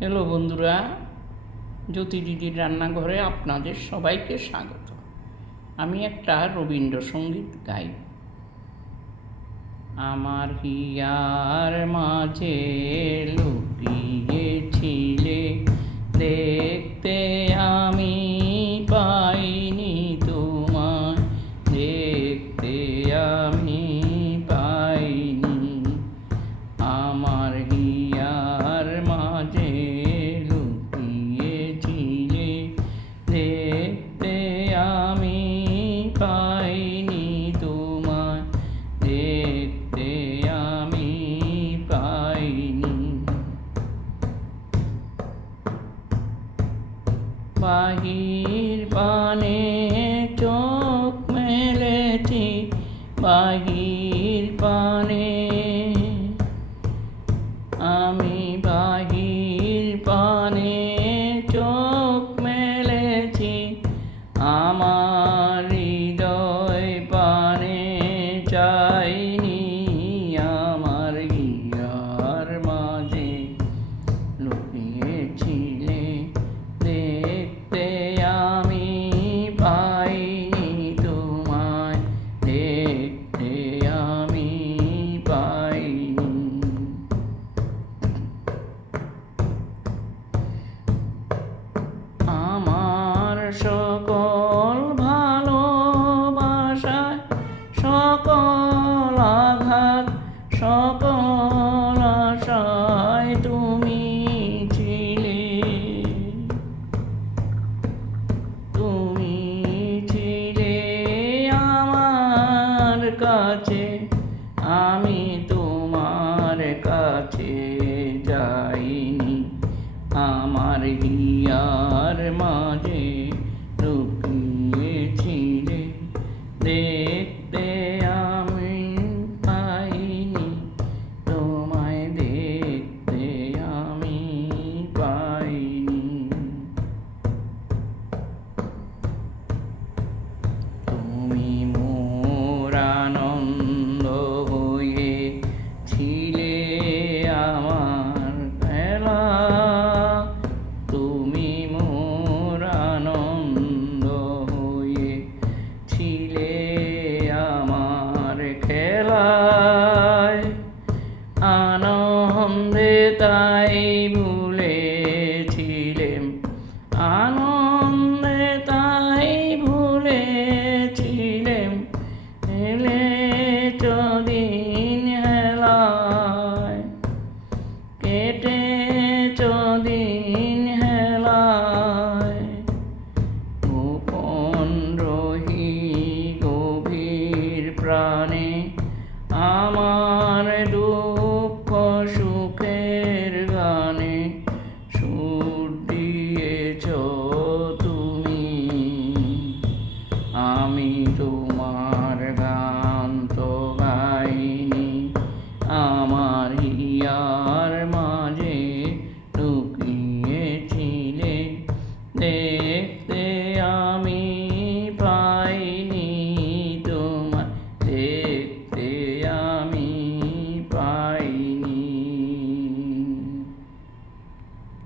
Hello বন্ধুরা, জ্যোতি দিদির রান্নাঘরে আপনাদের সবাইকে স্বাগত। আমি একটা রবীন্দ্রসঙ্গীত গাই। আমার হিয়ার মাঝে লুকিয়েছিলে, দেখতে আমি পাইনি তোমায়, দেখতে আমি পাইনি। আমার হিয়ার মাঝে লুকিয়েছিলে, দেখতে আমি পাইনি তোমায়, দেখতে আমি পাইনি। বাহির পানে চোখ মেলেছি, বাহির পানে আমি বাহির পানে চোখ মেলেছি, আমার হৃদয় পানে চাইনি। আমার হিয়ার মাঝে লুকিয়েছিলে, দেখতে আমি পাইনি তোমায়, দেখতে আমি পাইনি। আমার সকল ভালোবাসায়, সকল আঘাত, সকল আশায় তুমি ছিলে, তুমি ছিলে আমার কাছে। আমি তোমার কাছে যাইনি। আমার হিয়ার মাঝে লুকিয়েছিলে, দেখতে আমি পাইনি তোমায়, দেখতে আমি পাইনি। তুমি মোর আনন্দ হয়ে ছিলে আমার খেলা, তুমি মোর আনন্দ হয়ে ছিলে আমার খেলায়। আনন্দে তাই ভুলেছিলেম, আনন্দে তাই ভুলেছিলেম, এলে চদিন হেলায়, কেটে চদিন হেলায়। গোপন রহি গভীর প্রাণে, আমার দুঃখ সুখের গানে সুর দিয়েছ তুমি। আমি তোমার গান তো গাইনি, আমার হিয়ার মাঝে লুকিয়েছিলে, দেখতে আমি